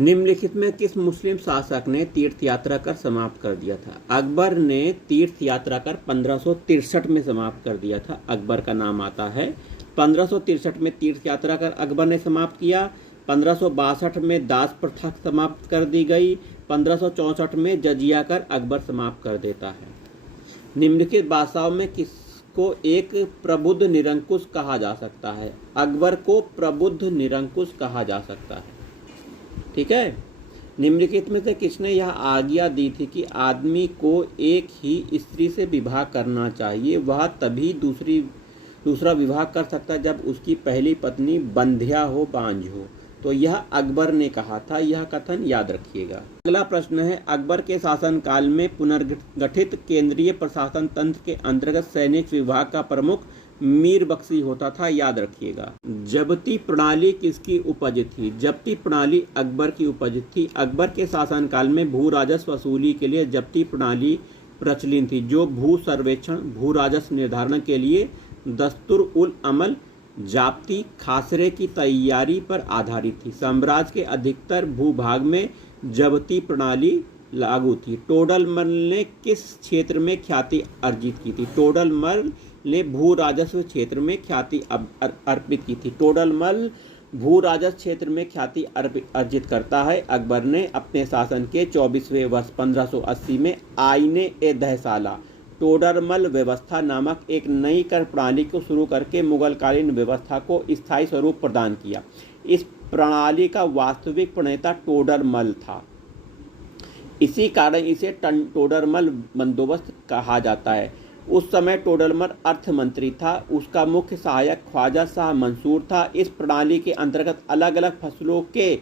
निम्नलिखित में किस मुस्लिम शासक ने तीर्थ यात्रा कर समाप्त कर दिया था? अकबर ने तीर्थ यात्रा कर 1563 में समाप्त कर दिया था। अकबर का नाम आता है। 1563 में तीर्थ यात्रा कर अकबर ने समाप्त किया। 1562 में दास प्रथा समाप्त कर दी गई। 1564 में जजिया कर अकबर समाप्त कर देता है। निम्नलिखित बादशाहों में किसको एक प्रबुद्ध निरंकुश कहा जा सकता है? अकबर को प्रबुद्ध निरंकुश कहा जा सकता है। ठीक है। निम्नलिखित में से किसने यह आज्ञा दी थी कि आदमी को एक ही स्त्री से विवाह करना चाहिए, वह तभी दूसरा विवाह कर सकता जब उसकी पहली पत्नी बंध्या हो, बांझ हो? तो यह अकबर ने कहा था। यह कथन याद रखिएगा। अगला प्रश्न है, अकबर के शासनकाल में पुनर्गठित केंद्रीय प्रशासन तंत्र के अंतर्गत सैनिक विभाग का प्रमुख मीर बख्शी होता था। याद रखिएगा। जब्ती प्रणाली किसकी उपज थी? जब्ती प्रणाली अकबर की उपज थी। अकबर के शासनकाल में भू राजस्व वसूली के लिए जब्ती प्रणाली प्रचलित थी, जो भू सर्वेक्षण, भू राजस्व निर्धारण के लिए दस्तूर उल अमल, जाप्ती खासरे की तैयारी पर आधारित थी। साम्राज्य के अधिकतर भूभाग में जब्ती प्रणाली लागू थी। टोडरमल ने किस क्षेत्र में ख्याति अर्जित की थी? टोडरमल ने भू राजस्व क्षेत्र में ख्याति अर्पित की थी। टोडरमल भू राजस्व क्षेत्र में ख्याति अर्जित करता है। अकबर ने अपने शासन के 24वें वर्ष 1580 में आईने ए दहसाला टोडरमल व्यवस्था नामक एक नई कर प्रणाली को शुरू करके मुगलकालीन व्यवस्था को स्थायी स्वरूप प्रदान किया। इस प्रणाली का वास्तविक प्रणेता टोडरमल था। इसी कारण इसे टोडरमल बंदोबस्त कहा जाता है। उस समय टोडरमल अर्थ मंत्री था। उसका मुख्य सहायक ख्वाजा शाह मंसूर था। इस प्रणाली के अंतर्गत अलग अलग फसलों के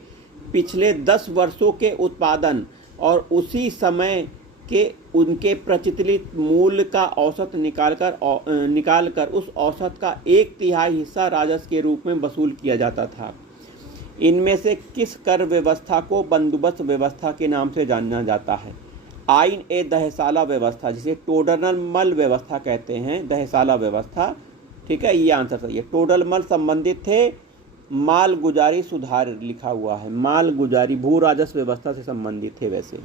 पिछले 10 वर्षों के उत्पादन और उसी समय के उनके प्रचलित मूल्य का औसत निकालकर उस औसत का 1/3 हिस्सा राजस्व के रूप में वसूल किया जाता था। इनमें से किस कर व्यवस्था को बंदोबस्त व्यवस्था के नाम से जाना जाता है? आइन ए दहसाला व्यवस्था, जिसे टोडरमल व्यवस्था कहते हैं, दहसाला व्यवस्था। ठीक है, ये आंसर सही है। टोडरमल संबंधित थे माल गुजारी सुधार, लिखा हुआ है माल गुजारी, भू राजस्व व्यवस्था से संबंधित थे वैसे।